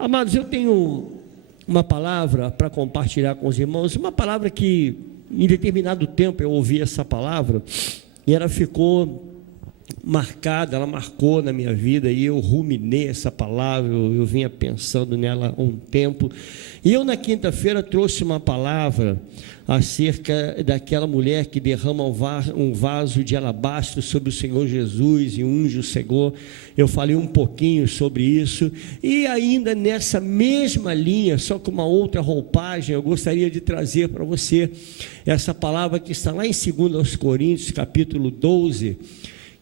Amados, eu tenho uma palavra para compartilhar com os irmãos, uma palavra que em determinado tempo eu ouvi essa palavra e ela ficou marcada, ela marcou na minha vida e eu ruminei essa palavra, eu vinha pensando nela há um tempo. E eu na quinta-feira trouxe uma palavra acerca daquela mulher que derrama um vaso de alabastro sobre o Senhor Jesus e unge o Senhor. Eu falei um pouquinho sobre isso e ainda nessa mesma linha, só com uma outra roupagem, eu gostaria de trazer para você essa palavra que está lá em 2 Coríntios, capítulo 12,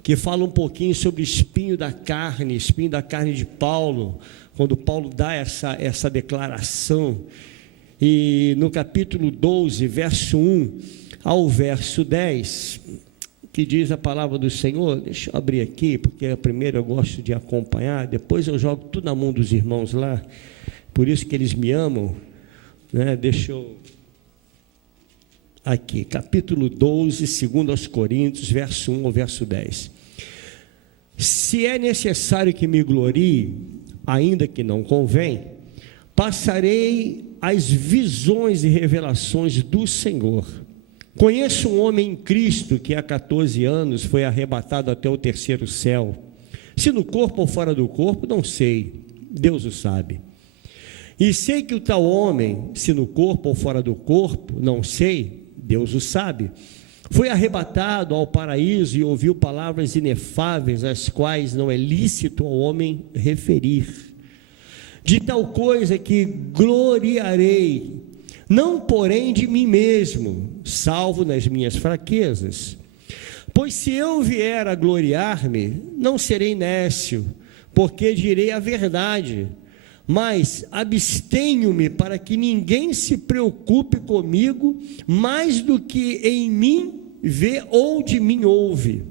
que fala um pouquinho sobre o espinho da carne de Paulo, quando Paulo dá essa declaração. E no capítulo 12, verso 1 ao verso 10, que diz a palavra do Senhor. Deixa eu abrir aqui, porque primeiro eu gosto de acompanhar, depois eu jogo tudo na mão dos irmãos lá, por isso que eles me amam, né? Deixa eu... Aqui, capítulo 12, 2 Coríntios, verso 1 ao verso 10. Se é necessário que me glorie, ainda que não convém, passarei as visões e revelações do Senhor. Conheço um homem em Cristo que há 14 anos foi arrebatado até o terceiro céu. Se no corpo ou fora do corpo, não sei, Deus o sabe. E sei que o tal homem, se no corpo ou fora do corpo, não sei, Deus o sabe, foi arrebatado ao paraíso e ouviu palavras inefáveis, as quais não é lícito ao homem referir. De tal coisa que gloriarei, não porém de mim mesmo, salvo nas minhas fraquezas. Pois se eu vier a gloriar-me, não serei nécio, porque direi a verdade. Mas abstenho-me para que ninguém se preocupe comigo mais do que em mim vê ou de mim ouve.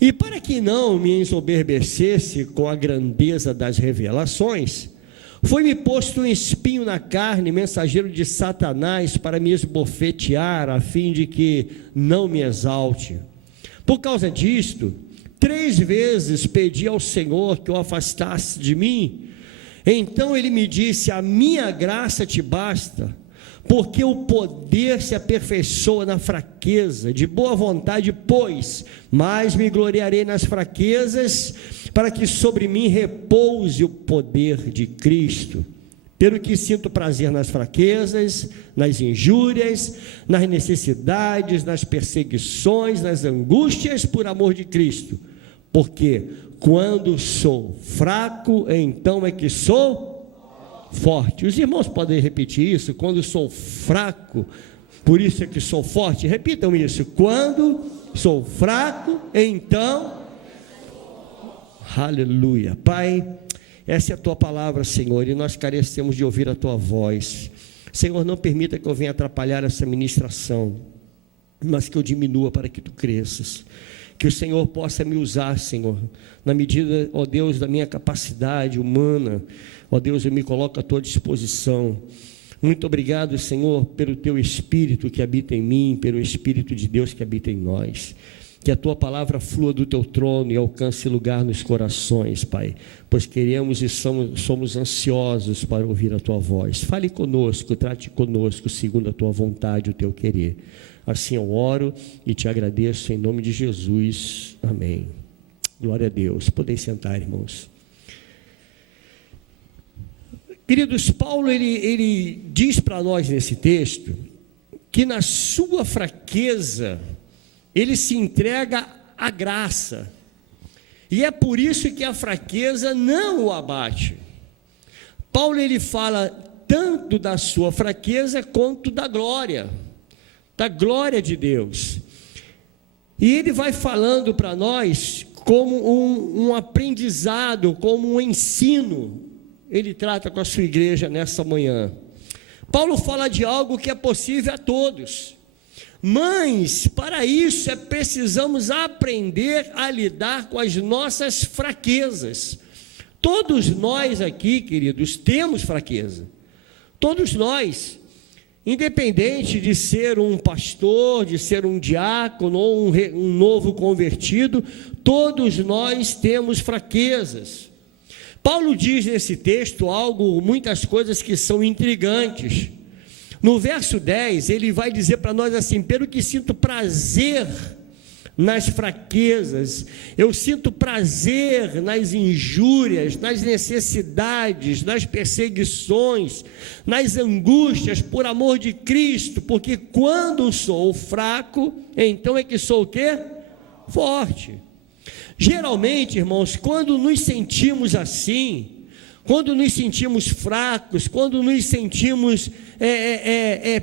E para que não me ensoberbecesse com a grandeza das revelações, foi-me posto um espinho na carne, mensageiro de Satanás, para me esbofetear, a fim de que não me exalte. Por causa disto, 3 vezes pedi ao Senhor que o afastasse de mim. Então ele me disse: a minha graça te basta, porque o poder se aperfeiçoa na fraqueza. De boa vontade, pois, mas me gloriarei nas fraquezas, para que sobre mim repouse o poder de Cristo. Pelo que sinto prazer nas fraquezas, nas injúrias, nas necessidades, nas perseguições, nas angústias, por amor de Cristo. Porque quando sou fraco, então é que sou forte. Os irmãos podem repetir isso? Quando sou fraco, por isso é que sou forte. Repitam isso. Quando sou fraco, então... Aleluia. Pai, essa é a tua palavra, Senhor, e nós carecemos de ouvir a tua voz. Senhor, não permita que eu venha atrapalhar essa ministração, mas que eu diminua para que tu cresças. Que o Senhor possa me usar, Senhor, na medida, ó Deus, da minha capacidade humana. Ó Deus, eu me coloco à tua disposição. Muito obrigado, Senhor, pelo teu Espírito que habita em mim, pelo Espírito de Deus que habita em nós. Que a tua palavra flua do teu trono e alcance lugar nos corações, Pai, pois queremos e somos ansiosos para ouvir a tua voz. Fale conosco, trate conosco segundo a tua vontade, o teu querer. Assim eu oro e te agradeço em nome de Jesus. Amém. Glória a Deus. Podem sentar, irmãos. Queridos, Paulo ele diz para nós nesse texto que na sua fraqueza ele se entrega à graça, e é por isso que a fraqueza não o abate. Paulo ele fala tanto da sua fraqueza quanto da glória de Deus, e ele vai falando para nós como um aprendizado, como um ensino. Ele trata com a sua igreja nessa manhã. Paulo fala de algo que é possível a todos, mas para isso precisamos aprender a lidar com as nossas fraquezas. Todos nós aqui, queridos, temos fraqueza. Todos nós, independente de ser um pastor, de ser um diácono ou um novo convertido, todos nós temos fraquezas. Paulo diz nesse texto muitas coisas que são intrigantes. No verso 10, ele vai dizer para nós assim: pelo que sinto prazer nas fraquezas, eu sinto prazer nas injúrias, nas necessidades, nas perseguições, nas angústias, por amor de Cristo, porque quando sou fraco, então é que sou o quê? Forte. Geralmente, irmãos, quando nos sentimos assim, quando nos sentimos fracos, quando nos sentimos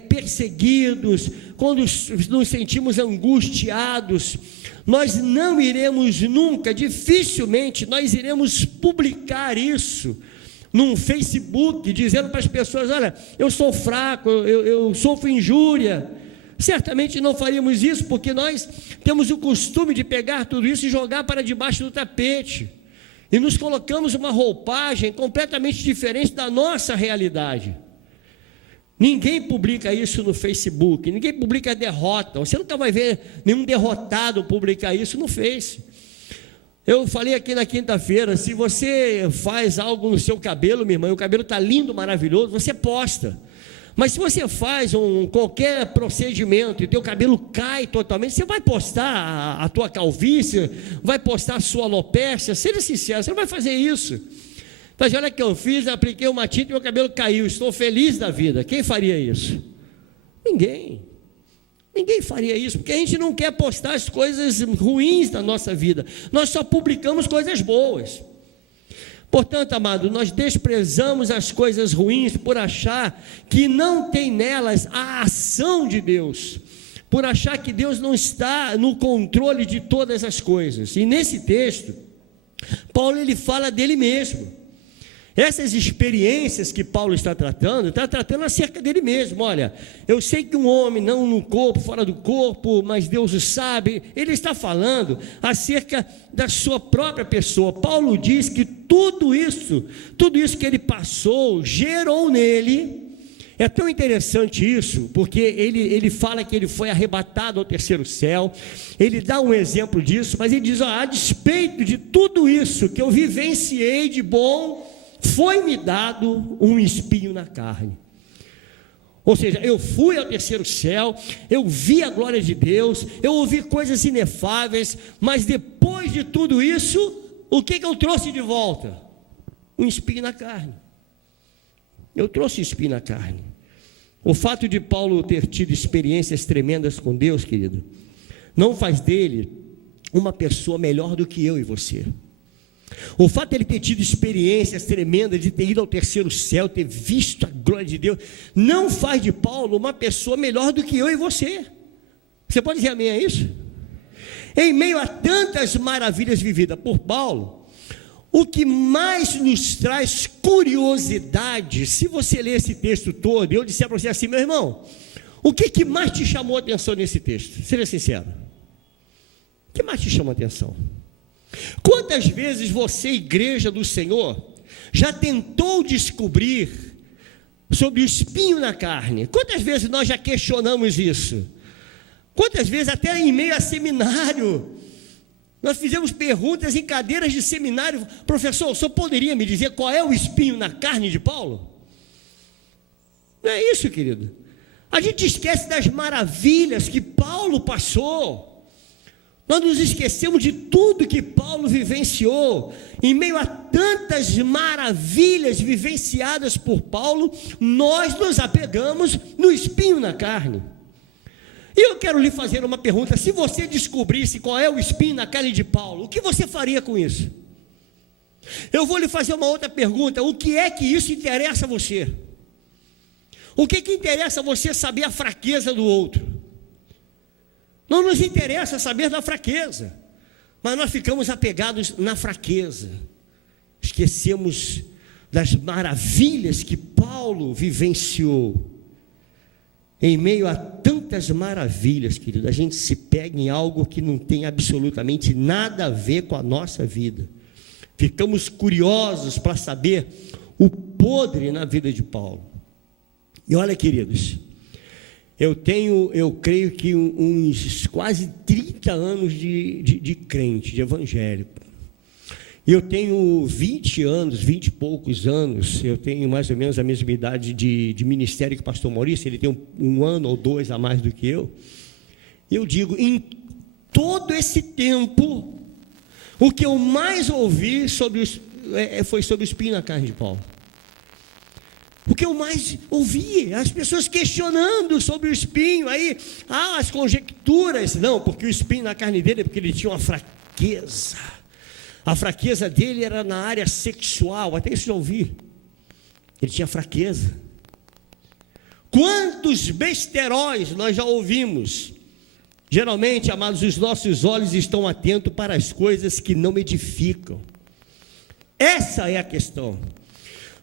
perseguidos, quando nos sentimos angustiados, nós não iremos nunca, dificilmente, nós iremos publicar isso num Facebook, dizendo para as pessoas: olha, eu sou fraco, eu sofro injúria. Certamente não faríamos isso, porque nós temos o costume de pegar tudo isso e jogar para debaixo do tapete, e nos colocamos uma roupagem completamente diferente da nossa realidade. Ninguém publica isso no Facebook, ninguém publica derrota. Você nunca vai ver nenhum derrotado publicar isso no Face. Eu falei aqui na quinta-feira: se você faz algo no seu cabelo, minha irmã, e o cabelo está lindo, maravilhoso, você posta. Mas se você faz qualquer procedimento e teu cabelo cai totalmente, você vai postar a tua calvície, vai postar a sua alopécia? Seja sincero, você não vai fazer isso. Mas olha o que eu fiz: apliquei uma tinta e meu cabelo caiu, estou feliz da vida. Quem faria isso? Ninguém faria isso, porque a gente não quer postar as coisas ruins da nossa vida, nós só publicamos coisas boas. Portanto, amado, nós desprezamos as coisas ruins por achar que não tem nelas a ação de Deus, por achar que Deus não está no controle de todas as coisas. E nesse texto, Paulo ele fala dele mesmo. Essas experiências que Paulo está tratando acerca dele mesmo. Olha, eu sei que um homem, não no corpo, fora do corpo, mas Deus o sabe. Ele está falando acerca da sua própria pessoa. Paulo diz que tudo isso que ele passou, gerou nele. É tão interessante isso, porque ele fala que ele foi arrebatado ao terceiro céu. Ele dá um exemplo disso, mas ele diz: a despeito de tudo isso que eu vivenciei de bom, foi-me dado um espinho na carne. Ou seja, eu fui ao terceiro céu, eu vi a glória de Deus, eu ouvi coisas inefáveis, mas depois de tudo isso, o que eu trouxe de volta? Um espinho na carne. Eu trouxe espinho na carne. O fato de Paulo ter tido experiências tremendas com Deus, querido, não faz dele uma pessoa melhor do que eu e você. O fato de ele ter tido experiências tremendas, de ter ido ao terceiro céu, ter visto a glória de Deus, não faz de Paulo uma pessoa melhor do que eu e você. Você pode dizer amém a isso? Em meio a tantas maravilhas vividas por Paulo, o que mais nos traz curiosidade, se você ler esse texto todo, eu disser para você assim: meu irmão, o que mais te chamou a atenção nesse texto? Seja sincero. O que mais te chamou a atenção? Quantas vezes você, igreja do Senhor, já tentou descobrir sobre o espinho na carne? Quantas vezes nós já questionamos isso? Quantas vezes, até em meio a seminário, nós fizemos perguntas em cadeiras de seminário: professor, o senhor poderia me dizer qual é o espinho na carne de Paulo? Não é isso, querido. A gente esquece das maravilhas que Paulo passou. Nós nos esquecemos de tudo que Paulo vivenciou. Em meio a tantas maravilhas vivenciadas por Paulo, nós nos apegamos no espinho na carne. E eu quero lhe fazer uma pergunta: se você descobrisse qual é o espinho na carne de Paulo, o que você faria com isso? Eu vou lhe fazer uma outra pergunta: o que é que isso interessa a você? O que interessa a você saber a fraqueza do outro? Não nos interessa saber da fraqueza, mas nós ficamos apegados na fraqueza. Esquecemos das maravilhas que Paulo vivenciou. Em meio a tantas maravilhas, querido, a gente se pega em algo que não tem absolutamente nada a ver com a nossa vida. Ficamos curiosos para saber o podre na vida de Paulo. E olha, queridos, eu creio que uns quase 30 anos de crente, de evangélico. Eu tenho 20 anos, 20 e poucos anos, eu tenho mais ou menos a mesma idade de ministério que o pastor Maurício, ele tem um ano ou dois a mais do que eu. Eu digo, em todo esse tempo, o que eu mais ouvi foi sobre o espinho na carne de Paulo. O que eu mais ouvi, as pessoas questionando sobre o espinho, aí, as conjecturas, não, porque o espinho na carne dele é porque ele tinha uma fraqueza. A fraqueza dele era na área sexual, até isso já ouvi. Ele tinha fraqueza. Quantos besteróis nós já ouvimos? Geralmente, amados, os nossos olhos estão atentos para as coisas que não edificam. Essa é a questão.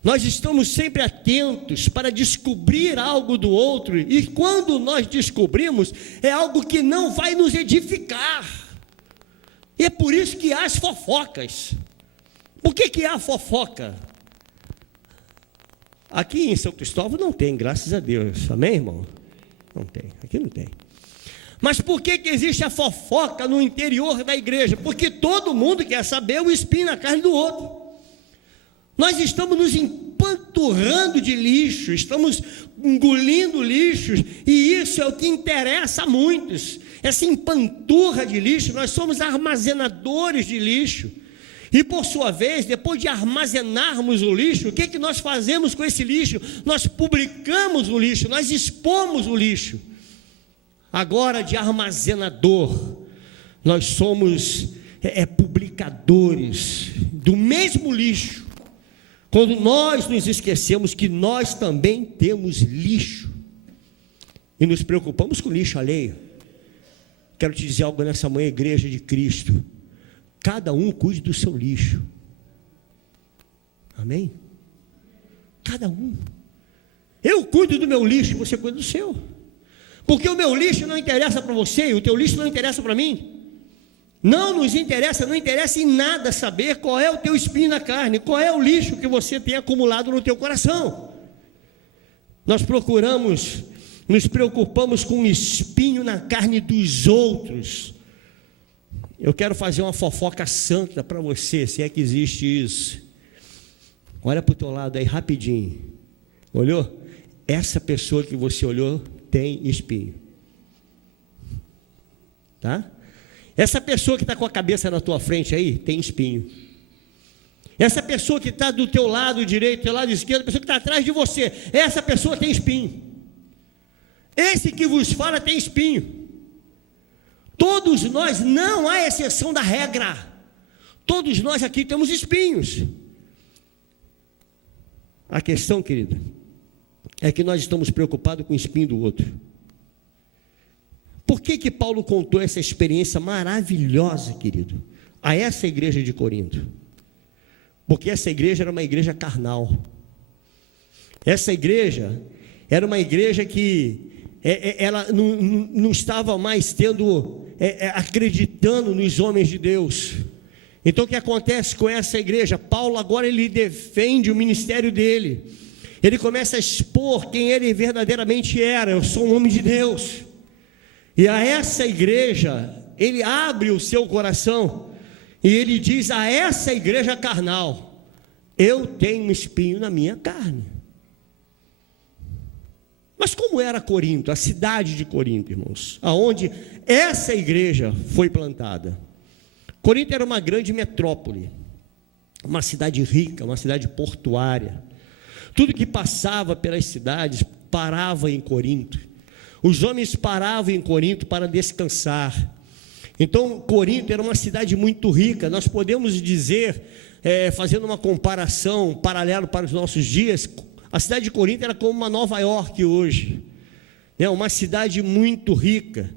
Nós estamos sempre atentos para descobrir algo do outro, e quando nós descobrimos, é algo que não vai nos edificar. E é por isso que há as fofocas. Por que há fofoca? Aqui em São Cristóvão não tem, graças a Deus. Amém, irmão? Não tem, aqui não tem. Mas por que existe a fofoca no interior da igreja? Porque todo mundo quer saber o espinho na carne do outro. Nós estamos nos empanturrando de lixo, estamos engolindo lixos, e isso é o que interessa a muitos. Essa empanturra de lixo, nós somos armazenadores de lixo. E por sua vez, depois de armazenarmos o lixo, o que nós fazemos com esse lixo? Nós publicamos o lixo, nós expomos o lixo. Agora, de armazenador, nós somos publicadores do mesmo lixo. Quando nós nos esquecemos que nós também temos lixo e nos preocupamos com lixo alheio. Quero te dizer algo nessa manhã, igreja de Cristo. Cada um cuide do seu lixo. Amém? Cada um. Eu cuido do meu lixo, você cuida do seu. Porque o meu lixo não interessa para você e o teu lixo não interessa para mim. Não nos interessa, não interessa em nada saber qual é o teu espinho na carne, qual é o lixo que você tem acumulado no teu coração. Nós nos preocupamos com o espinho na carne dos outros. Eu quero fazer uma fofoca santa para você, se é que existe isso. Olha para o teu lado aí rapidinho. Olhou? Essa pessoa que você olhou tem espinho. Tá? Essa pessoa que está com a cabeça na tua frente aí, tem espinho. Essa pessoa que está do teu lado direito, teu lado esquerdo, a pessoa que está atrás de você, essa pessoa tem espinho. Esse que vos fala tem espinho. Todos nós, não há exceção da regra. Todos nós aqui temos espinhos. A questão, querido, é que nós estamos preocupados com o espinho do outro. Por que Paulo contou essa experiência maravilhosa, querido, a essa igreja de Corinto? Porque essa igreja era uma igreja carnal. Essa igreja era uma igreja que ela não estava mais acreditando nos homens de Deus. Então o que acontece com essa igreja? Paulo agora ele defende o ministério dele. Ele começa a expor quem ele verdadeiramente era. Eu sou um homem de Deus. E a essa igreja, ele abre o seu coração e ele diz a essa igreja carnal: eu tenho um espinho na minha carne. Mas como era Corinto, a cidade de Corinto, irmãos, aonde essa igreja foi plantada? Corinto era uma grande metrópole, uma cidade rica, uma cidade portuária. Tudo que passava pelas cidades parava em Corinto. Os homens paravam em Corinto para descansar. Então, Corinto era uma cidade muito rica. Nós podemos dizer, fazendo uma comparação paralela para os nossos dias, a cidade de Corinto era como uma Nova York hoje, uma cidade muito rica.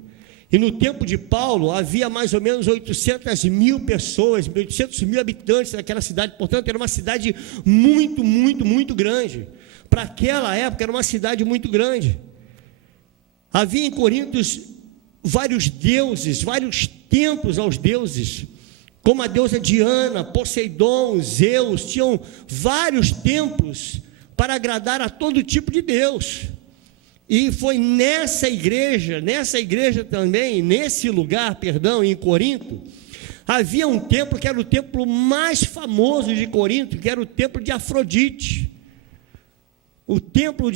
E no tempo de Paulo, havia mais ou menos 800 mil pessoas, 800 mil habitantes naquela cidade. Portanto, era uma cidade muito, muito, muito grande. Para aquela época, era uma cidade muito grande. Havia em Corinto vários deuses, vários templos aos deuses, como a deusa Diana, Poseidon, Zeus. Tinham vários templos para agradar a todo tipo de Deus. E foi nessa igreja também, nesse lugar, em Corinto, Havia um templo que era o templo mais famoso de Corinto, que era o templo de Afrodite, o templo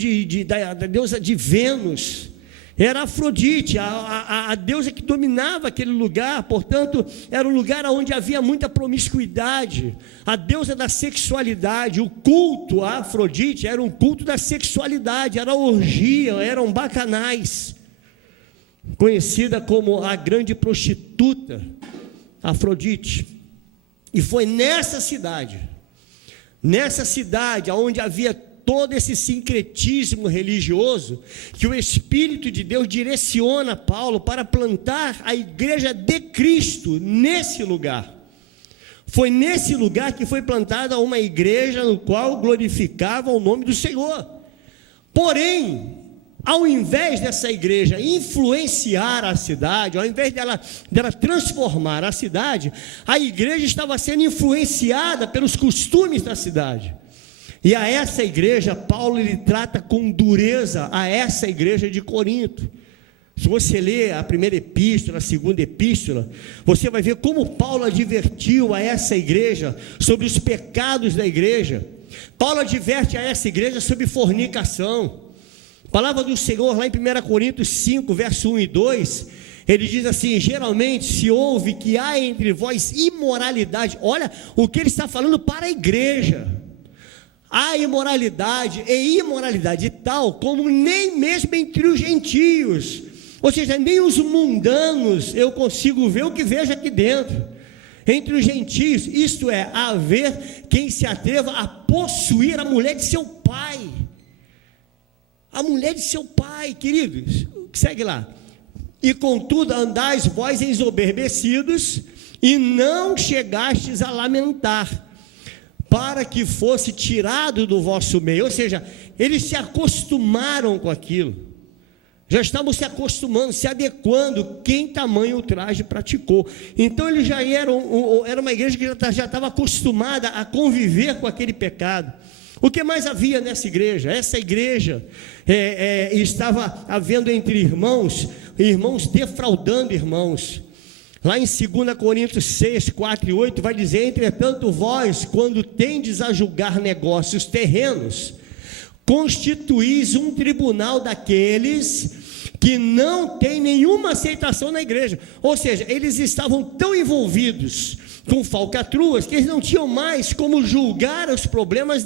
da deusa de Vênus. Era Afrodite, a deusa que dominava aquele lugar. Portanto, era um lugar onde havia muita promiscuidade, a deusa da sexualidade. O culto a Afrodite era um culto da sexualidade, era orgia, eram bacanais, conhecida como a grande prostituta Afrodite. E foi nessa cidade onde havia todo esse sincretismo religioso, que o Espírito de Deus direciona Paulo para plantar a igreja de Cristo nesse lugar. Foi nesse lugar que foi plantada uma igreja no qual glorificava o nome do Senhor. Porém, ao invés dessa igreja influenciar a cidade, ao invés dela transformar a cidade, a igreja estava sendo influenciada pelos costumes da cidade. E a essa igreja, Paulo ele trata com dureza a essa igreja de Corinto. Se você ler a primeira epístola, a segunda epístola, você vai ver como Paulo advertiu a essa igreja sobre os pecados da igreja. Paulo adverte a essa igreja sobre fornicação. A palavra do Senhor lá em 1 Coríntios 5, verso 1 e 2, ele diz assim: geralmente se ouve que há entre vós imoralidade. Olha o que ele está falando para a igreja. Há imoralidade e imoralidade tal como nem mesmo entre os gentios, ou seja, nem os mundanos eu consigo ver o que vejo aqui dentro. Entre os gentios, isto é, haver quem se atreva a possuir a mulher de seu pai. A mulher de seu pai, queridos, segue lá. E contudo andais vós ensoberbecidos, e não chegastes a lamentar, para que fosse tirado do vosso meio. Ou seja, eles se acostumaram com aquilo, já estavam se acostumando, se adequando, quem tamanho ultraje praticou. Então eles já era uma igreja que já estava acostumada a conviver com aquele pecado. O que mais havia nessa igreja? Essa igreja estava havendo entre irmãos defraudando irmãos. Lá em 2 Coríntios 6, 4 e 8 vai dizer: entretanto vós, quando tendes a julgar negócios terrenos, constituís um tribunal daqueles que não têm nenhuma aceitação na igreja. Ou seja, eles estavam tão envolvidos com falcatruas que eles não tinham mais como julgar os problemas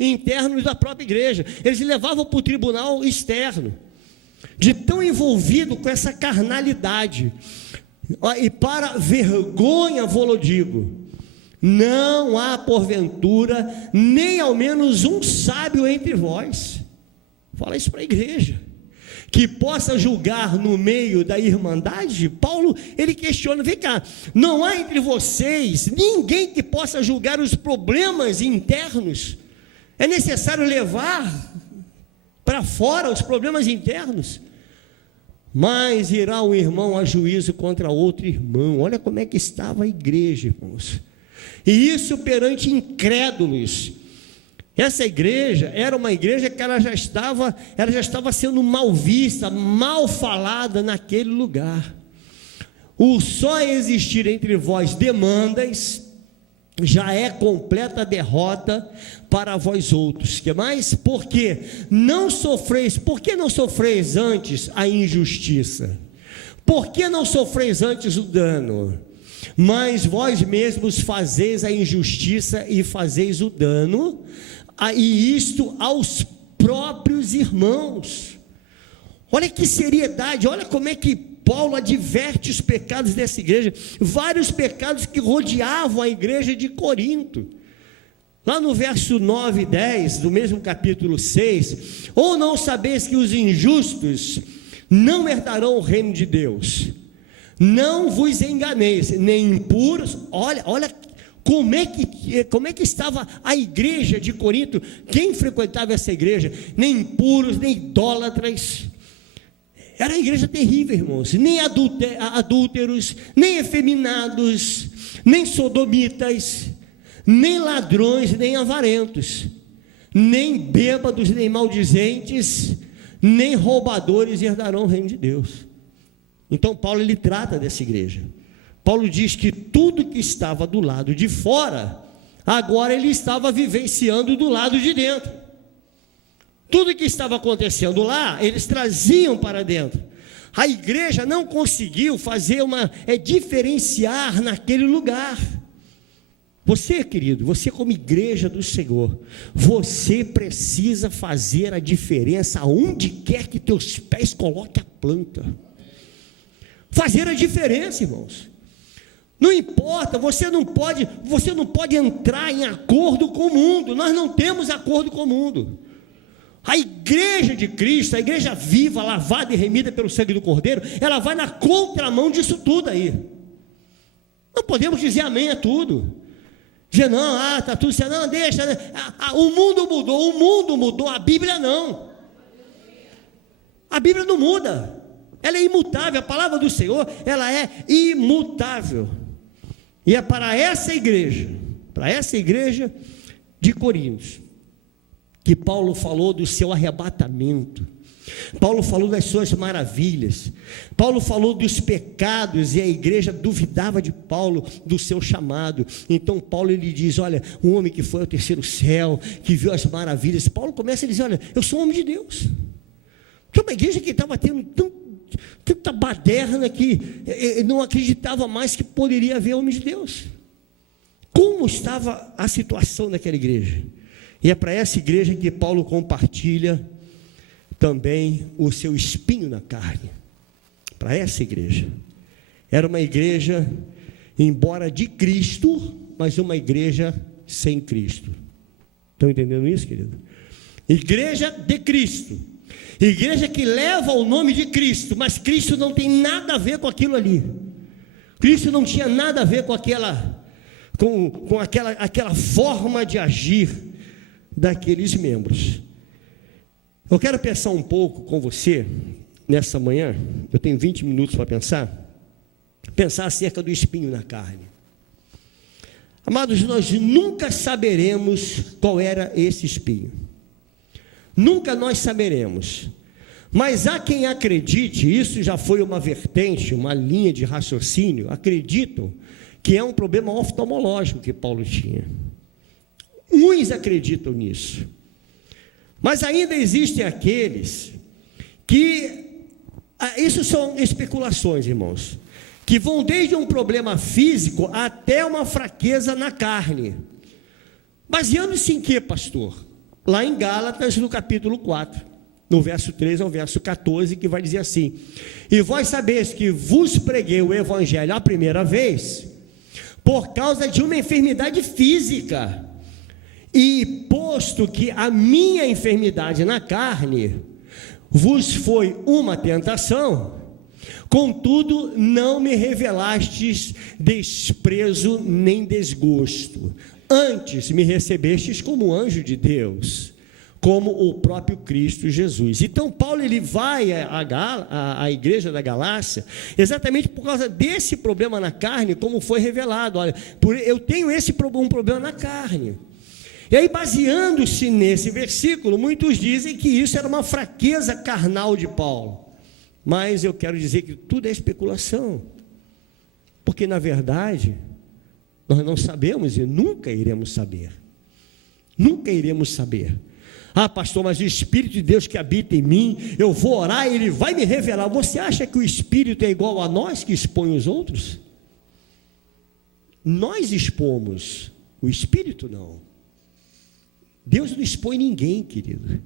internos da própria igreja. Eles levavam para o tribunal externo, de tão envolvido com essa carnalidade. E para vergonha vou-lo digo, não há porventura nem ao menos um sábio entre vós. Fala isso para a igreja, que possa julgar no meio da irmandade. Paulo, ele questiona: vem cá, não há entre vocês ninguém que possa julgar os problemas internos? É necessário levar para fora os problemas internos? Mas irá um irmão a juízo contra outro irmão. Olha como é que estava a igreja, irmãos. E isso perante incrédulos. Essa igreja era uma igreja que ela já estava sendo mal vista, mal falada naquele lugar. O só existir entre vós demandas já é completa derrota para vós outros. Que mais? Por que não sofreis antes a injustiça? Por que não sofreis antes o dano? Mas vós mesmos fazeis a injustiça e fazeis o dano, e isto aos próprios irmãos. Olha que seriedade, olha como é que Paulo adverte os pecados dessa igreja, vários pecados que rodeavam a igreja de Corinto. Lá no verso 9 e 10, do mesmo capítulo 6, ou não sabeis que os injustos não herdarão o reino de Deus? Não vos enganeis, nem impuros. Olha como é que estava a igreja de Corinto. Quem frequentava essa igreja? Nem impuros, nem idólatras. Era uma igreja terrível, irmãos. Nem adúlteros, nem efeminados, nem sodomitas, nem ladrões, nem avarentos, nem bêbados, nem maldizentes, nem roubadores herdarão o reino de Deus. Então Paulo ele trata dessa igreja Paulo diz que tudo que estava do lado de fora, agora ele estava vivenciando do lado de dentro. Tudo que estava acontecendo lá, eles traziam para dentro. A igreja não conseguiu fazer diferenciar naquele lugar. Você, querido, você como igreja do Senhor, você precisa fazer a diferença aonde quer que teus pés coloquem a planta. Fazer a diferença, irmãos. Não importa, você não pode entrar em acordo com o mundo. Nós não temos acordo com o mundo. A igreja de Cristo, a igreja viva, lavada e remida pelo sangue do Cordeiro, ela vai na contramão disso tudo aí. Não podemos dizer amém a tudo. Dizer não, está tudo certo, não, deixa, né? O mundo mudou, a Bíblia não. A Bíblia não muda, ela é imutável, a palavra do Senhor, ela é imutável. E é para essa igreja de Corinto, que Paulo falou do seu arrebatamento, Paulo falou das suas maravilhas, Paulo falou dos pecados, e a igreja duvidava de Paulo, do seu chamado. Então Paulo ele diz, olha, um homem que foi ao terceiro céu, que viu as maravilhas. Paulo começa a dizer, olha, eu sou um homem de Deus. Porque uma igreja que estava tendo tanta baderna, que não acreditava mais que poderia haver homem de Deus. Como estava a situação daquela igreja? E é para essa igreja que Paulo compartilha também o seu espinho na carne. Para essa igreja. Era uma igreja, embora de Cristo, mas uma igreja sem Cristo. Estão entendendo isso, querido? Igreja de Cristo. Igreja que leva o nome de Cristo, mas Cristo não tem nada a ver com aquilo ali. Cristo não tinha nada a ver com aquela forma de agir daqueles membros. Eu quero pensar um pouco com você nessa manhã. Eu tenho 20 minutos para pensar acerca do espinho na carne. Amados, nós nunca saberemos qual era esse espinho. Nunca nós saberemos. Mas há quem acredite, isso já foi uma vertente, uma linha de raciocínio, acreditam que é um problema oftalmológico que Paulo tinha. Uns acreditam nisso. Mas ainda existem aqueles que, isso são especulações, irmãos, que vão desde um problema físico até uma fraqueza na carne. Baseando-se em quê, pastor? Lá em Gálatas, no capítulo 4, no verso 3 ao verso 14, que vai dizer assim: e vós sabeis que vos preguei o evangelho a primeira vez, por causa de uma enfermidade física, e posto que a minha enfermidade na carne vos foi uma tentação, contudo não me revelastes desprezo nem desgosto, antes me recebestes como anjo de Deus, como o próprio Cristo Jesus. Então Paulo ele vai à igreja da Galácia exatamente por causa desse problema na carne, como foi revelado. Olha, eu tenho um problema na carne. E aí, baseando-se nesse versículo, muitos dizem que isso era uma fraqueza carnal de Paulo. Mas eu quero dizer que tudo é especulação, porque na verdade nós não sabemos e nunca iremos saber. Nunca iremos saber. Ah, pastor, mas o Espírito de Deus que habita em mim, eu vou orar e Ele vai me revelar. Você acha que o Espírito é igual a nós que expõe os outros? Nós expomos, o Espírito não. Deus não expõe ninguém, querido.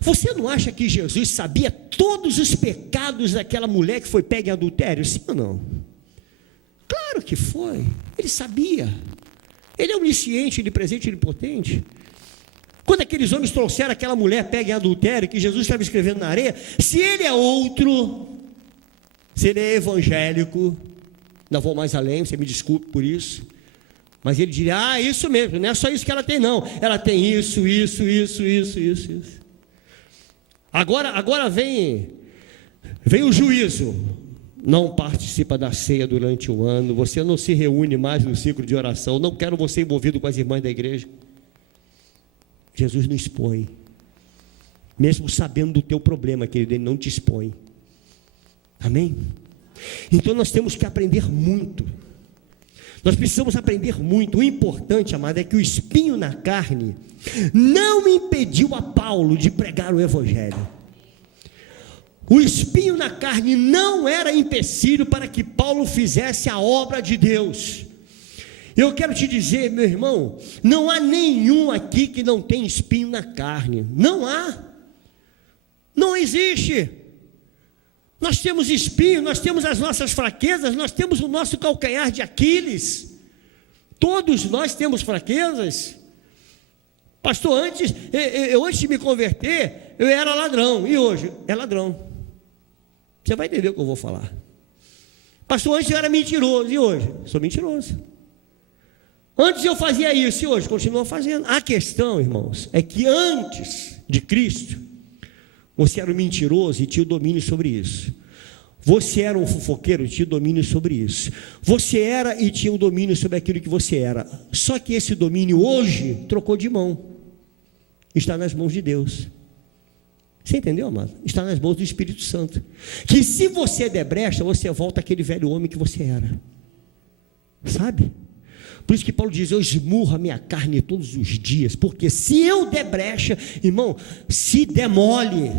Você não acha que Jesus sabia todos os pecados daquela mulher que foi pega em adultério? Sim ou não? Claro que foi. Ele sabia. Ele é onisciente, onipresente e onipotente. Quando aqueles homens trouxeram aquela mulher pega em adultério, que Jesus estava escrevendo na areia, se ele é outro, se ele é evangélico, não vou mais além, você me desculpe por isso, mas ele diria, isso mesmo, não é só isso que ela tem não, ela tem isso. Agora vem o juízo, não participa da ceia durante o ano, você não se reúne mais no ciclo de oração, não quero você envolvido com as irmãs da igreja. Jesus não expõe, mesmo sabendo do teu problema, querido, Ele não te expõe. Amém? Então nós temos que aprender muito. Nós precisamos aprender muito. O importante, amado, é que o espinho na carne não impediu a Paulo de pregar o Evangelho. O espinho na carne não era empecilho para que Paulo fizesse a obra de Deus. Eu quero te dizer, meu irmão, não há nenhum aqui que não tem espinho na carne. Não há. Não existe. Nós temos espinho, nós temos as nossas fraquezas, nós temos o nosso calcanhar de Aquiles. Todos nós temos fraquezas. Pastor, antes de me converter, eu era ladrão, e hoje é ladrão. Você vai entender o que eu vou falar. Pastor, antes eu era mentiroso, e hoje sou mentiroso. Antes eu fazia isso, e hoje continuo fazendo. A questão, irmãos, é que antes de Cristo, você era um mentiroso e tinha o domínio sobre isso. Você era um fofoqueiro e tinha o domínio sobre isso. Você era e tinha o domínio sobre aquilo que você era. Só que esse domínio hoje trocou de mão. Está nas mãos de Deus. Você entendeu, amado? Está nas mãos do Espírito Santo. Que se você der brecha, você volta àquele velho homem que você era. Sabe? Por isso que Paulo diz, eu esmurro a minha carne todos os dias, porque se eu der brecha, irmão, se der mole,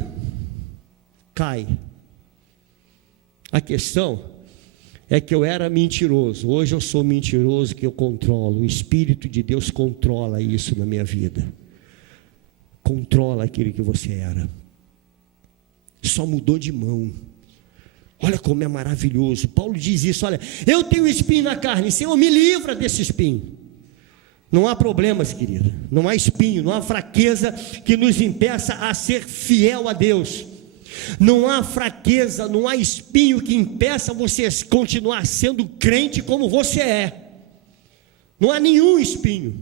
cai. A questão é que eu era mentiroso, hoje eu sou mentiroso que eu controlo, o Espírito de Deus controla isso na minha vida, controla aquilo que você era, só mudou de mão. Olha como é maravilhoso. Paulo diz isso, olha, eu tenho espinho na carne, Senhor, me livra desse espinho. Não há problemas, querido, não há espinho, não há fraqueza que nos impeça a ser fiel a Deus. Não há fraqueza, não há espinho que impeça você continuar sendo crente como você é. Não há nenhum espinho.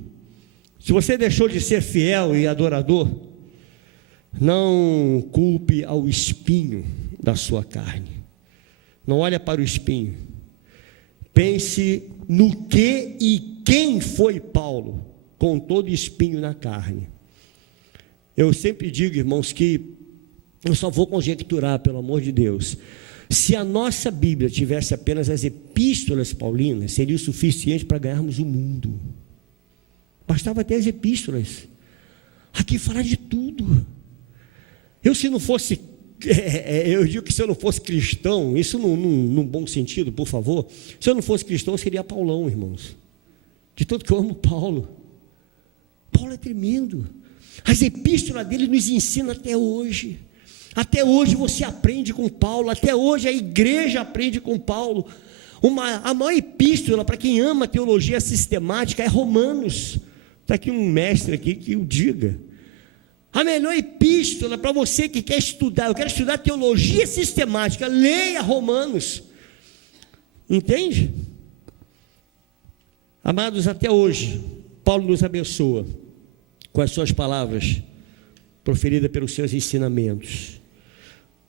Se você deixou de ser fiel e adorador, não culpe ao espinho da sua carne. Não olha para o espinho. Pense no que e quem foi Paulo, com todo espinho na carne. Eu sempre digo, irmãos, que eu só vou conjecturar, pelo amor de Deus. Se a nossa Bíblia tivesse apenas as epístolas paulinas, seria o suficiente para ganharmos o mundo. Bastava ter as epístolas. Aqui falar de tudo. Eu digo que se eu não fosse cristão, isso num bom sentido, por favor, se eu não fosse cristão, eu seria Paulão, irmãos. De tanto que eu amo Paulo. Paulo é tremendo. As epístolas dele nos ensinam até hoje. Até hoje você aprende com Paulo, até hoje a igreja aprende com Paulo. A maior epístola para quem ama teologia sistemática é Romanos. Está aqui um mestre aqui que o diga. A melhor epístola para você que quer estudar, eu quero estudar teologia sistemática, leia Romanos. Entende? Amados, até hoje, Paulo nos abençoa com as suas palavras, proferidas pelos seus ensinamentos.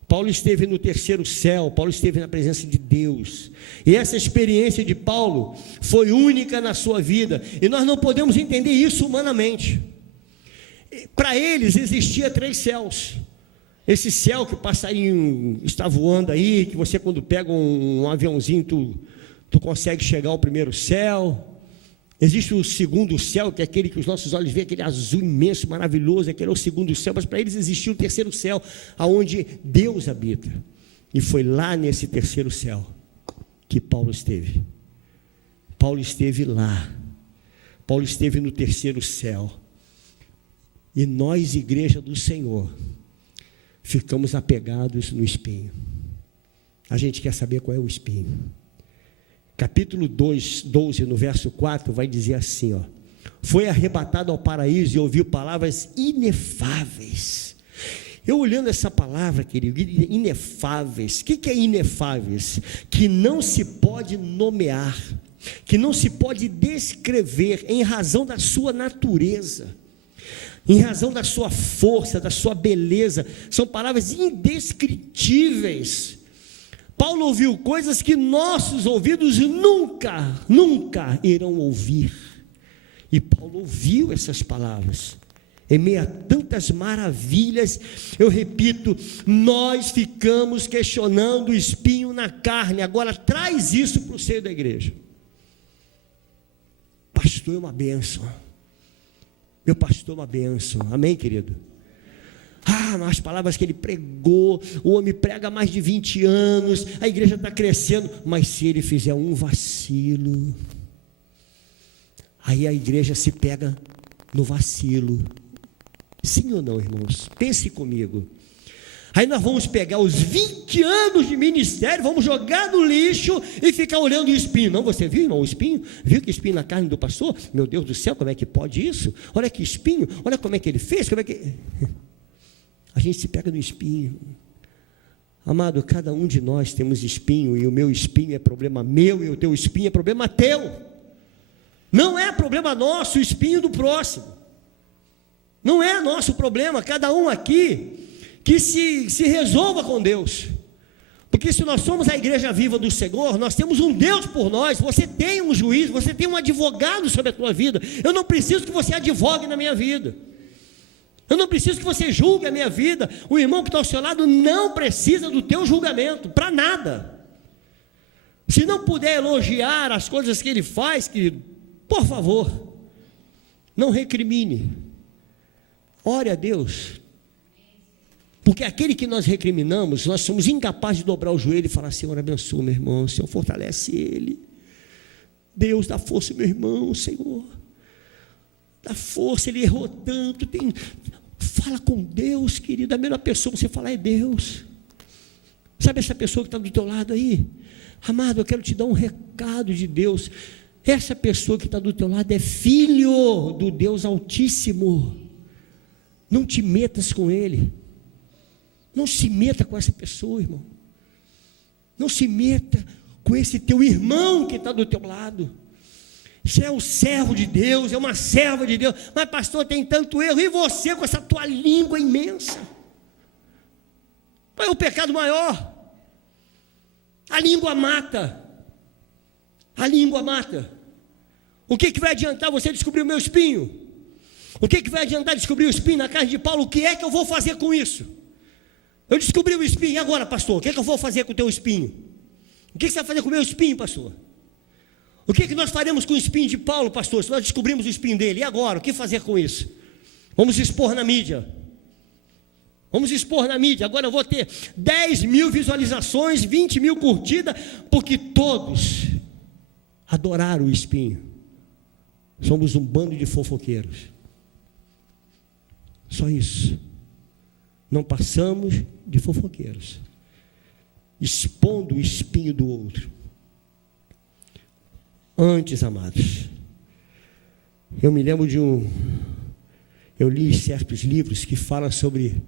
Paulo esteve no terceiro céu, Paulo esteve na presença de Deus, e essa experiência de Paulo foi única na sua vida, e nós não podemos entender isso humanamente. Para eles existia 3 céus. Esse céu que o passarinho está voando aí, que você quando pega um aviãozinho, tu consegue chegar ao primeiro céu. Existe o segundo céu, que é aquele que os nossos olhos veem, aquele azul imenso, maravilhoso, aquele é o segundo céu, mas para eles existia o terceiro céu, aonde Deus habita. E foi lá nesse terceiro céu que Paulo esteve. Paulo esteve lá. Paulo esteve no terceiro céu. E nós, igreja do Senhor, ficamos apegados no espinho. A gente quer saber qual é o espinho. Capítulo 12, no verso 4, vai dizer assim, ó: foi arrebatado ao paraíso e ouviu palavras inefáveis. Eu olhando essa palavra, querido, inefáveis, o que é inefáveis? Que não se pode nomear, que não se pode descrever em razão da sua natureza, em razão da sua força, da sua beleza. São palavras indescritíveis. Paulo ouviu coisas que nossos ouvidos nunca irão ouvir. E Paulo ouviu essas palavras. em meio a tantas maravilhas, eu repito, nós ficamos questionando o espinho na carne. Agora traz isso para o seio da igreja. Pastor é uma bênção, meu pastor é uma bênção, amém, querido? As palavras que ele pregou, o homem prega há mais de 20 anos, a igreja está crescendo, mas se ele fizer um vacilo, aí a igreja se pega no vacilo. Sim ou não, irmãos? Pense comigo. Aí nós vamos pegar os 20 anos de ministério, vamos jogar no lixo e ficar olhando o espinho. Não, você viu, irmão, o espinho? Viu que espinho na carne do pastor? Meu Deus do céu, como é que pode isso? Olha que espinho, olha como é que ele fez, como é que... A gente se pega no espinho. Amado, cada um de nós temos espinho, e o meu espinho é problema meu, e o teu espinho é problema teu. Não é problema nosso o espinho do próximo. Não é nosso problema, cada um aqui que se resolva com Deus. Porque se nós somos a igreja viva do Senhor, nós temos um Deus por nós, você tem um juiz, você tem um advogado sobre a tua vida. Eu não preciso que você advogue na minha vida. Eu não preciso que você julgue a minha vida. O irmão que está ao seu lado não precisa do teu julgamento, para nada. Se não puder elogiar as coisas que ele faz, querido, por favor, não recrimine. Ore a Deus. Porque aquele que nós recriminamos, nós somos incapazes de dobrar o joelho e falar: Senhor, abençoa meu irmão, Senhor, fortalece ele. Deus, dá força ao meu irmão, Senhor. Dá força, ele errou tanto. Fala com Deus, querido. A melhor pessoa para você falar é Deus. Sabe essa pessoa que está do teu lado aí? Amado, eu quero te dar um recado de Deus. Essa pessoa que está do teu lado é filho do Deus Altíssimo. Não te metas com ele. Não se meta com essa pessoa, irmão. Não se meta com esse teu irmão que está do teu lado. Você é um servo de Deus, é uma serva de Deus. Mas pastor, tem tanto erro. E você com essa tua língua imensa? Qual é o pecado maior? A língua mata. A língua mata. O que vai adiantar você descobrir o meu espinho? O que vai adiantar descobrir o espinho na carne de Paulo? O que é que eu vou fazer com isso? Eu descobri o espinho, e agora, pastor? O que é que eu vou fazer com o teu espinho? O que você vai fazer com o meu espinho, pastor? O que nós faremos com o espinho de Paulo, pastor? Se nós descobrimos o espinho dele, e agora? O que fazer com isso? Vamos expor na mídia. Vamos expor na mídia. Agora eu vou ter 10 mil visualizações, 20 mil curtidas, porque todos adoraram o espinho. Somos um bando de fofoqueiros. Só isso. Não passamos de fofoqueiros, expondo o espinho do outro. Antes, amados, eu me lembro eu li certos livros que falam sobre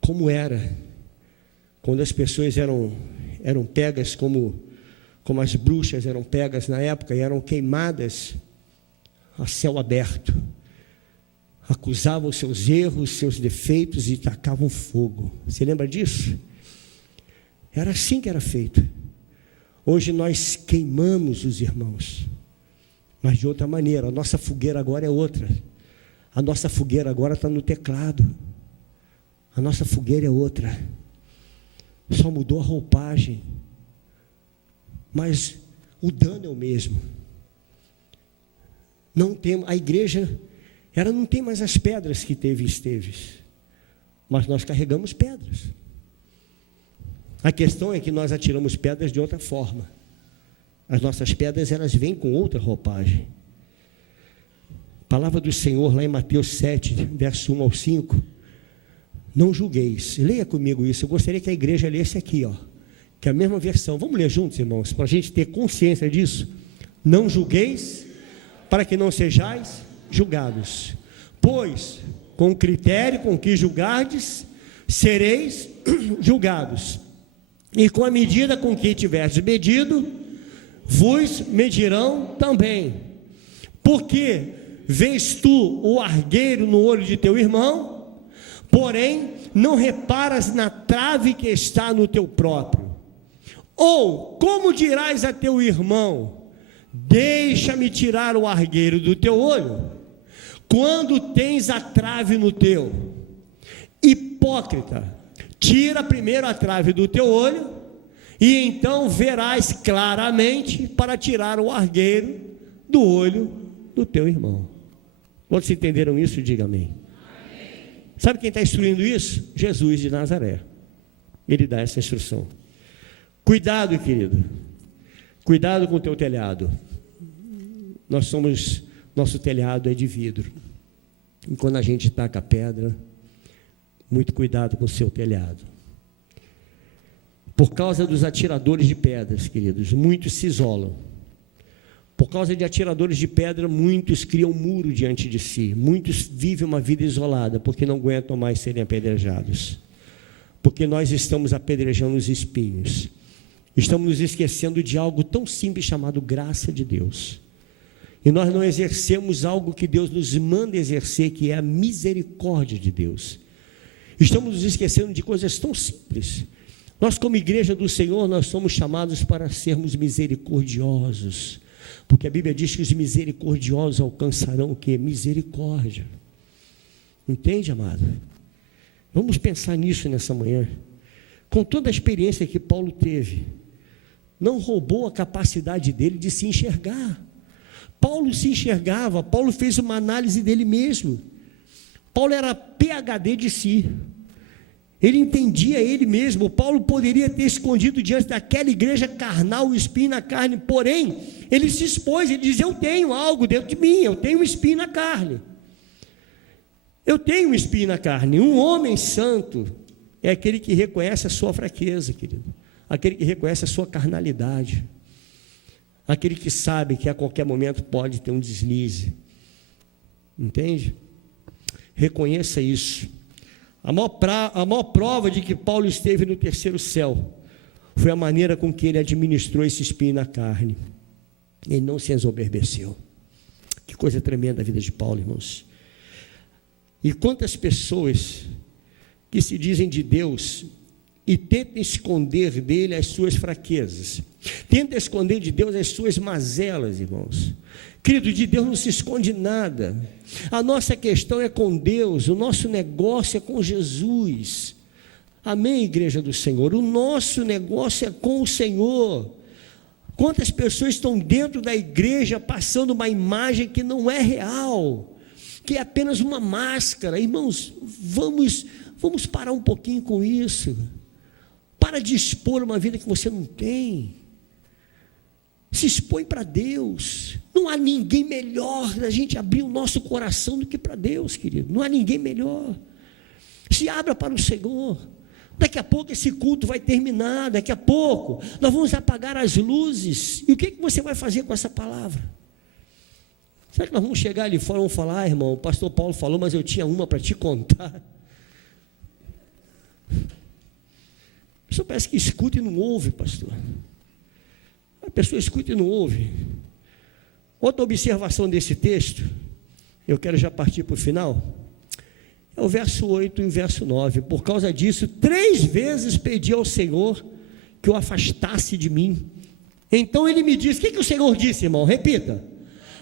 como era quando as pessoas eram pegas, como as bruxas eram pegas na época, e eram queimadas a céu aberto. Acusavam seus erros, seus defeitos e tacavam fogo. Você lembra disso? Era assim que era feito. Hoje nós queimamos os irmãos, mas de outra maneira. A nossa fogueira agora é outra. A nossa fogueira agora está no teclado. A nossa fogueira é outra. Só mudou a roupagem, mas o dano é o mesmo. Não tem, a igreja, ela não tem mais as pedras que teve Esteves, mas nós carregamos pedras. A questão é que nós atiramos pedras de outra forma. As nossas pedras, elas vêm com outra roupagem. Palavra do Senhor lá em Mateus 7, verso 1 ao 5. Não julgueis. Leia comigo isso. Eu gostaria que a igreja lesse aqui, que é a mesma versão. Vamos ler juntos, irmãos, para a gente ter consciência disso. Não julgueis, para que não sejais julgados. Pois, com o critério com que julgardes, sereis julgados. E com a medida com que tiverdes medido, vos medirão também. Porque vês tu o argueiro no olho de teu irmão, porém não reparas na trave que está no teu próprio? Ou como dirás a teu irmão: deixa-me tirar o argueiro do teu olho, Quando tens a trave no teu, hipócrita, tira primeiro a trave do teu olho, e então verás claramente para tirar o argueiro do olho do teu irmão. Quantos entenderam isso? Diga amém. Sabe quem está instruindo isso? Jesus de Nazaré. Ele dá essa instrução. Cuidado, querido. Cuidado com o teu telhado. Nosso telhado é de vidro. E quando a gente taca pedra, muito cuidado com o seu telhado. Por causa dos atiradores de pedras, queridos, muitos se isolam. Por causa de atiradores de pedra, muitos criam um muro diante de si. Muitos vivem uma vida isolada, porque não aguentam mais serem apedrejados. Porque nós estamos apedrejando os espinhos. Estamos nos esquecendo de algo tão simples chamado graça de Deus. E nós não exercemos algo que Deus nos manda exercer, que é a misericórdia de Deus. Estamos nos esquecendo de coisas tão simples. Nós, como igreja do Senhor, nós somos chamados para sermos misericordiosos, porque a Bíblia diz que os misericordiosos alcançarão o quê? Misericórdia. Entende, amado? Vamos pensar nisso nessa manhã. Com toda a experiência que Paulo teve, não roubou a capacidade dele de se enxergar. Paulo se enxergava, Paulo fez uma análise dele mesmo. Paulo era PhD de si. Ele entendia ele mesmo. Paulo poderia ter escondido diante daquela igreja carnal o espinho na carne, porém, ele se expôs, ele diz: eu tenho algo dentro de mim, eu tenho um espinho na carne. Eu tenho um espinho na carne. Um homem santo é aquele que reconhece a sua fraqueza, querido. Aquele que reconhece a sua carnalidade. Aquele que sabe que a qualquer momento pode ter um deslize. Entende? Reconheça isso. A maior prova de que Paulo esteve no terceiro céu foi a maneira com que ele administrou esse espinho na carne. Ele não se ensoberbeceu. Que coisa tremenda a vida de Paulo, irmãos. E quantas pessoas que se dizem de Deus e tentam esconder dele as suas fraquezas, tentam esconder de Deus as suas mazelas, irmãos. Querido, de Deus não se esconde nada. A nossa questão é com Deus, o nosso negócio é com Jesus. Amém, igreja do Senhor? O nosso negócio é com o Senhor. Quantas pessoas estão dentro da igreja passando uma imagem que não é real, que é apenas uma máscara? Irmãos, vamos parar um pouquinho com isso. Para de expor uma vida que você não tem. Se expõe para Deus. Não há ninguém melhor da gente abrir o nosso coração do que para Deus, querido. Não há ninguém melhor. Se abra para o Senhor. Daqui a pouco esse culto vai terminar. Daqui a pouco nós vamos apagar as luzes. E o que você vai fazer com essa palavra? Será que nós vamos chegar ali fora e vamos falar: irmão, o pastor Paulo falou, mas eu tinha uma para te contar? A pessoa parece que escuta e não ouve, pastor. A pessoa escuta e não ouve. Outra observação desse texto, eu quero já partir para o final, é o verso 8 e o verso 9. Por causa disso, 3 vezes pedi ao Senhor que o afastasse de mim. Então ele me disse: o que o Senhor disse, irmão? Repita: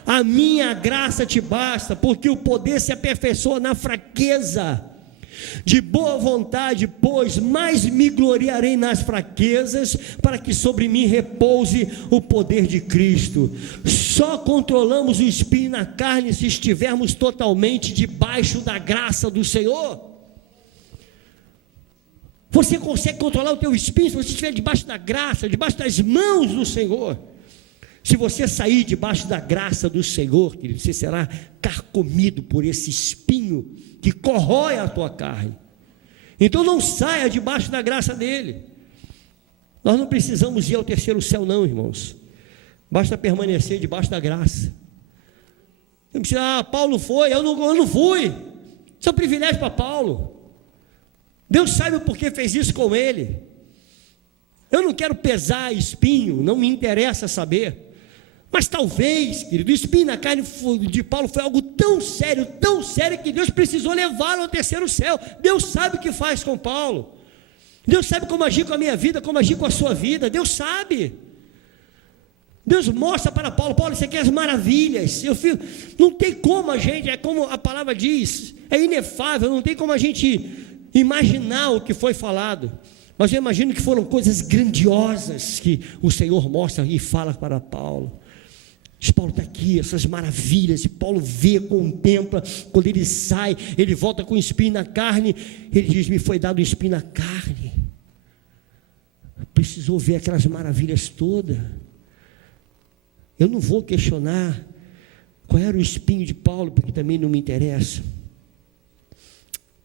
a minha graça te basta, porque o poder se aperfeiçoa na fraqueza. De boa vontade, pois, mais me gloriarei nas fraquezas, para que sobre mim repouse o poder de Cristo. Só controlamos o espinho na carne se estivermos totalmente debaixo da graça do Senhor. Você consegue controlar o teu espinho se você estiver debaixo da graça, debaixo das mãos do Senhor. Se você sair debaixo da graça do Senhor, querido, você será carcomido por esse espinho que corrói a tua carne. Então não saia debaixo da graça dele. Nós não precisamos ir ao terceiro céu não, irmãos. Basta permanecer debaixo da graça. Não precisa: Paulo foi, eu não fui. Isso é um privilégio para Paulo. Deus sabe o porquê fez isso com ele. Eu não quero pesar espinho, não me interessa saber. Mas talvez, querido, o espinho na carne de Paulo foi algo tão sério, que Deus precisou levá-lo ao terceiro céu. Deus sabe o que faz com Paulo. Deus sabe como agir com a minha vida, como agir com a sua vida. Deus sabe. Deus mostra para Paulo: Paulo, isso aqui é as maravilhas. Não tem como a gente, é como a palavra diz, é inefável, não tem como a gente imaginar o que foi falado. Mas eu imagino que foram coisas grandiosas que o Senhor mostra e fala para Paulo. Diz: Paulo, está aqui, essas maravilhas. E Paulo vê, contempla. Quando ele sai, ele volta com espinho na carne. Ele diz: me foi dado espinho na carne. Precisou ver aquelas maravilhas todas. Eu não vou questionar qual era o espinho de Paulo, porque também não me interessa.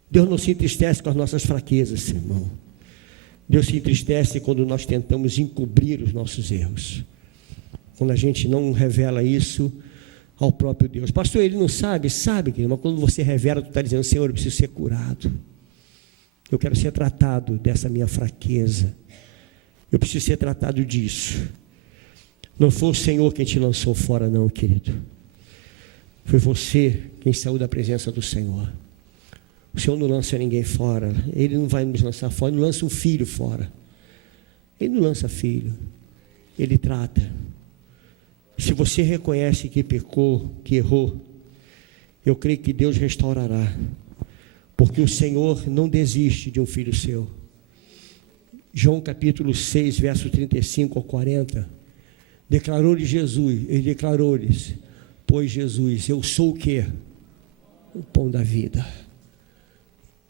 Deus não se entristece com as nossas fraquezas, irmão. Deus se entristece quando nós tentamos encobrir os nossos erros, quando a gente não revela isso ao próprio Deus. Pastor, ele não sabe, querido, mas quando você revela, tu está dizendo: Senhor, eu preciso ser curado, eu quero ser tratado dessa minha fraqueza, eu preciso ser tratado disso. Não foi o Senhor quem te lançou fora, não, querido, foi você quem saiu da presença do Senhor. O Senhor não lança ninguém fora, Ele não vai nos lançar fora, Ele não lança um filho fora, Ele não lança filho, Ele trata. Se você reconhece que pecou, que errou, eu creio que Deus restaurará, porque o Senhor não desiste de um filho seu. João capítulo 6, verso 35 ao 40, declarou-lhe Jesus, ele declarou-lhes: pois Jesus, eu sou o quê? O pão da vida.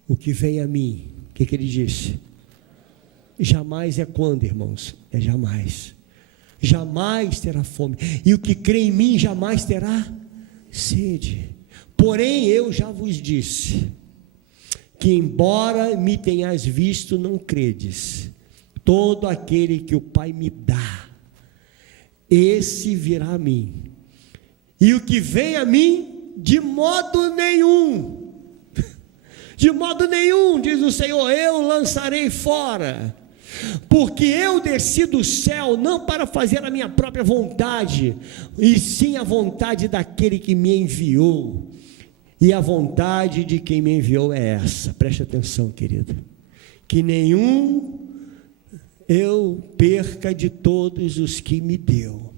O que vem a mim, o que ele disse? Jamais é quando, irmãos? É jamais. Jamais terá fome. E o que crê em mim jamais terá sede. Porém, eu já vos disse que, embora me tenhas visto, não credes. Todo aquele que o Pai me dá, esse virá a mim. E o que vem a mim, de modo nenhum, diz o Senhor, eu lançarei fora. Porque eu desci do céu não para fazer a minha própria vontade, e sim a vontade daquele que me enviou. E a vontade de quem me enviou é essa, preste atenção, querido: que nenhum eu perca de todos os que me deu.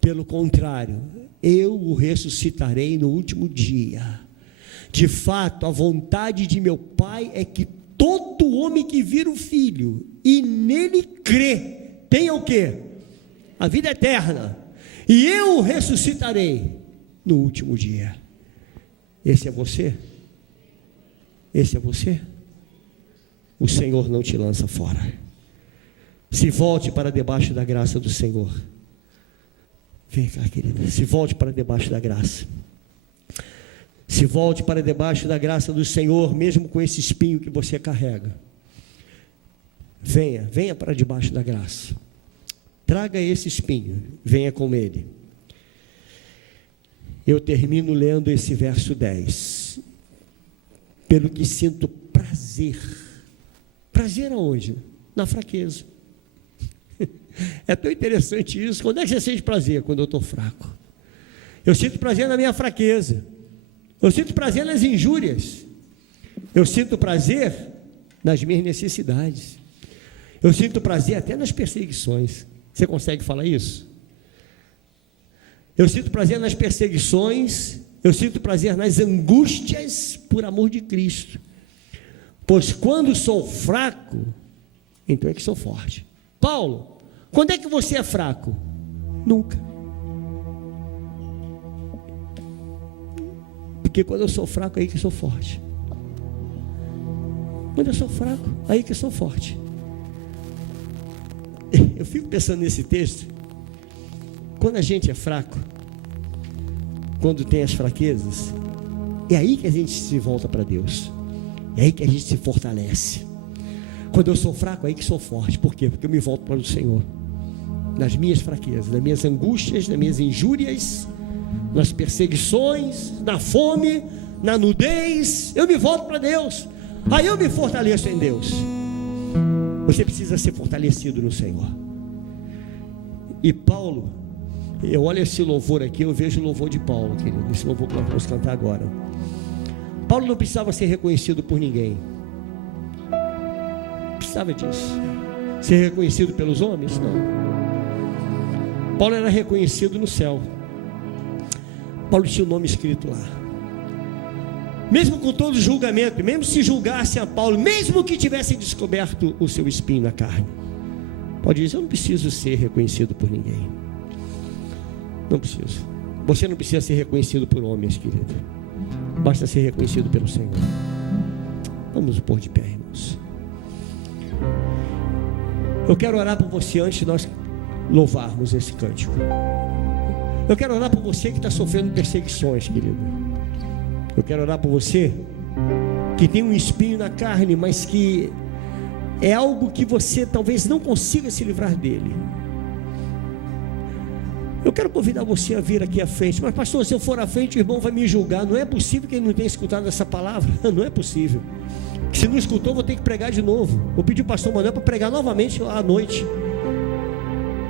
Pelo contrário, eu o ressuscitarei no último dia. De fato, a vontade de meu Pai é que todo homem que vira o Filho e nele crê, tenha o quê? A vida eterna. E eu o ressuscitarei no último dia. Esse é você? Esse é você? O Senhor não te lança fora. Se volte para debaixo da graça do Senhor. Vem cá, querida, se volte para debaixo da graça. Se volte para debaixo da graça do Senhor, mesmo com esse espinho que você carrega. Venha para debaixo da graça. Traga esse espinho, venha com ele. Eu termino lendo esse verso 10. Pelo que sinto prazer. Prazer aonde? Na fraqueza. É tão interessante isso. Quando é que você sente prazer? Quando eu estou fraco. Eu sinto prazer na minha fraqueza. Eu sinto prazer nas injúrias. Eu sinto prazer nas minhas necessidades. Eu sinto prazer até nas perseguições. Você consegue falar isso? Eu sinto prazer nas perseguições. Eu sinto prazer nas angústias por amor de Cristo. Pois quando sou fraco, então é que sou forte. Paulo, quando é que você é fraco? Nunca. Porque quando eu sou fraco, é aí que eu sou forte. Quando eu sou fraco, é aí que eu sou forte. Eu fico pensando nesse texto. Quando a gente é fraco, quando tem as fraquezas, é aí que a gente se volta para Deus. É aí que a gente se fortalece. Quando eu sou fraco, é aí que sou forte. Por quê? Porque eu me volto para o Senhor. Nas minhas fraquezas, nas minhas angústias, nas minhas injúrias, nas perseguições, na fome, na nudez, eu me volto para Deus. Aí eu me fortaleço em Deus. Você precisa ser fortalecido no Senhor. E Paulo, eu olho esse louvor aqui, eu vejo o louvor de Paulo, querido. Esse louvor que nós vamos cantar agora. Paulo não precisava ser reconhecido por ninguém. Precisava disso. Ser reconhecido pelos homens? Não. Paulo era reconhecido no céu. Paulo tinha o nome escrito lá. Mesmo com todo o julgamento, mesmo se julgassem a Paulo, mesmo que tivessem descoberto o seu espinho na carne, Paulo diz: eu não preciso ser reconhecido por ninguém. Não preciso. Você não precisa ser reconhecido por homens, querido. Basta ser reconhecido pelo Senhor. Vamos nos pôr de pé, irmãos. Eu quero orar por você antes de nós louvarmos esse cântico. Eu quero orar por você que está sofrendo perseguições, querido. Eu quero orar por você que tem um espinho na carne, mas que é algo que você talvez não consiga se livrar dele. Eu quero convidar você a vir aqui à frente. Mas pastor, se eu for à frente, o irmão vai me julgar. Não é possível que ele não tenha escutado essa palavra. Não é possível. Se não escutou, vou ter que pregar de novo. Vou pedir o pastor Manuel para pregar novamente à noite.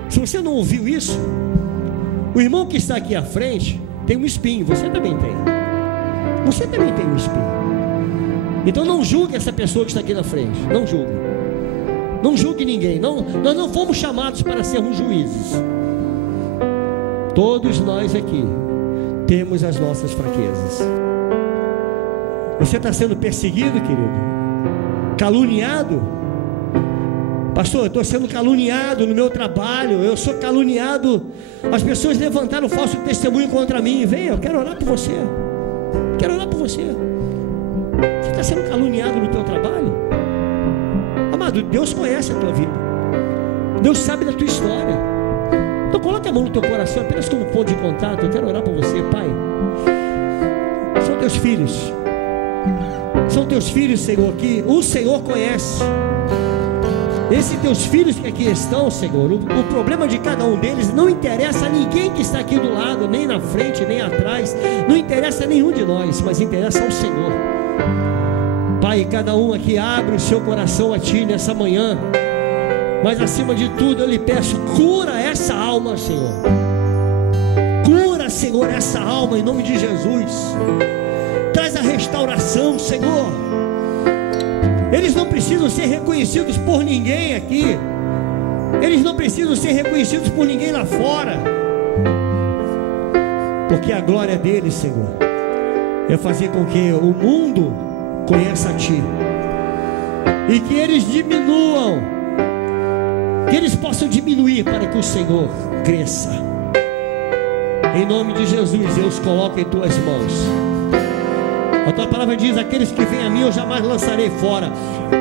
Se você não ouviu isso, o irmão que está aqui à frente tem um espinho. Você também tem. Você também tem um espinho. Então não julgue essa pessoa que está aqui na frente. Não julgue. Não julgue ninguém. Nós não fomos chamados para sermos juízes. Todos nós aqui temos as nossas fraquezas. Você está sendo perseguido, querido? Caluniado? Pastor, eu estou sendo caluniado no meu trabalho. Eu sou caluniado. As pessoas levantaram falso testemunho contra mim. Venha, eu quero orar por você. Quero orar por você. Você está sendo caluniado no teu trabalho? Amado, Deus conhece a tua vida. Deus sabe da tua história. Então coloque a mão no teu coração, apenas como ponto de contato. Eu quero orar por você, Pai. São teus filhos. São teus filhos, Senhor, que o Senhor conhece. Esses teus filhos que aqui estão, Senhor, o problema de cada um deles não interessa a ninguém que está aqui do lado, nem na frente, nem atrás. Não interessa a nenhum de nós, mas interessa ao Senhor. Pai, cada um aqui abre o seu coração a Ti nessa manhã. Mas acima de tudo eu lhe peço, cura essa alma, Senhor. Cura, Senhor, essa alma em nome de Jesus. Traz a restauração, Senhor. Eles não precisam ser reconhecidos por ninguém aqui. Eles não precisam ser reconhecidos por ninguém lá fora. Porque a glória deles, Senhor, é fazer com que o mundo conheça a Ti. E que eles diminuam. Que eles possam diminuir para que o Senhor cresça. Em nome de Jesus, eu os coloco em Tuas mãos. A Tua palavra diz: aqueles que vêm a mim eu jamais lançarei fora.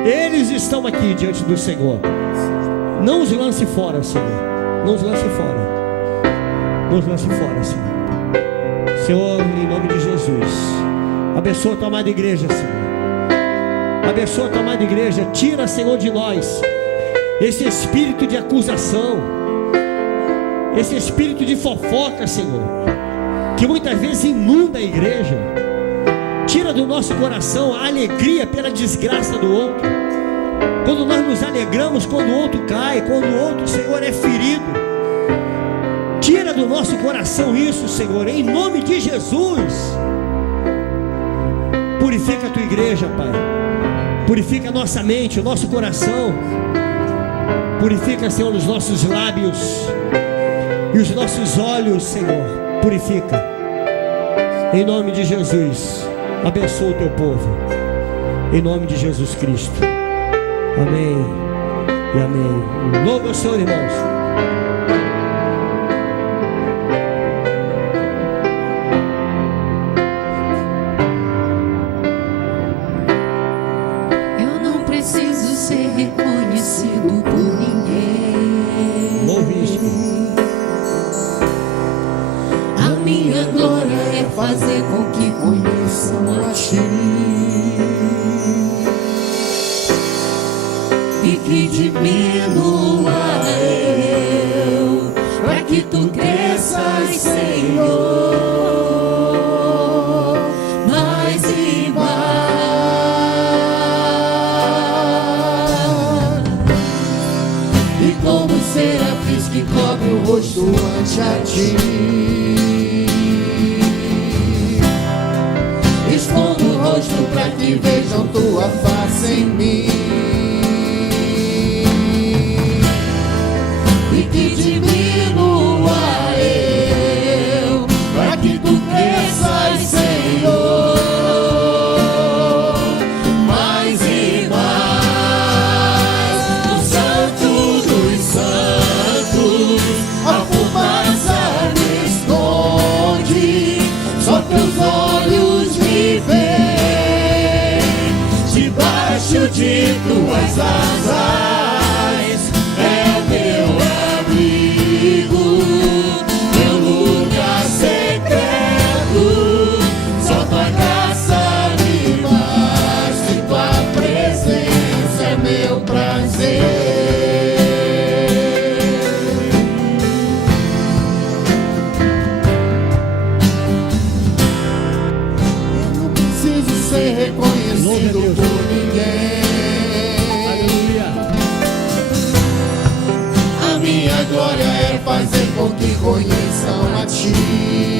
Eles estão aqui diante do Senhor. Não os lance fora, Senhor. Não os lance fora. Não os lance fora, Senhor. Senhor, em nome de Jesus, abençoa a Tua amada igreja, Senhor. Abençoa a Tua amada igreja. Tira, Senhor, de nós esse espírito de acusação, esse espírito de fofoca, Senhor, que muitas vezes inunda a igreja. Tira do nosso coração a alegria pela desgraça do outro. Quando nós nos alegramos quando o outro cai, quando o outro, Senhor, é ferido. Tira do nosso coração isso, Senhor, em nome de Jesus. Purifica a Tua igreja, Pai. Purifica a nossa mente, o nosso coração. Purifica, Senhor, os nossos lábios e os nossos olhos, Senhor. Purifica. Em nome de Jesus, abençoa o Teu povo. Em nome de Jesus Cristo. Amém e amém. Louve ao Senhor, irmãos. Fazer com que conheçam a Ti e que diminua eu, para que Tu cresças, Senhor, mais e mais. E como os serafins que cobre o rosto ante a Ti, para que vejam Tua face em mim e que diminua tuas asas é o meu abrigo, meu lugar secreto. Só tua graça me basta e tua presença é meu prazer. Eu não preciso ser reconhecido por ninguém. A minha glória é fazer com que conheçam a ti.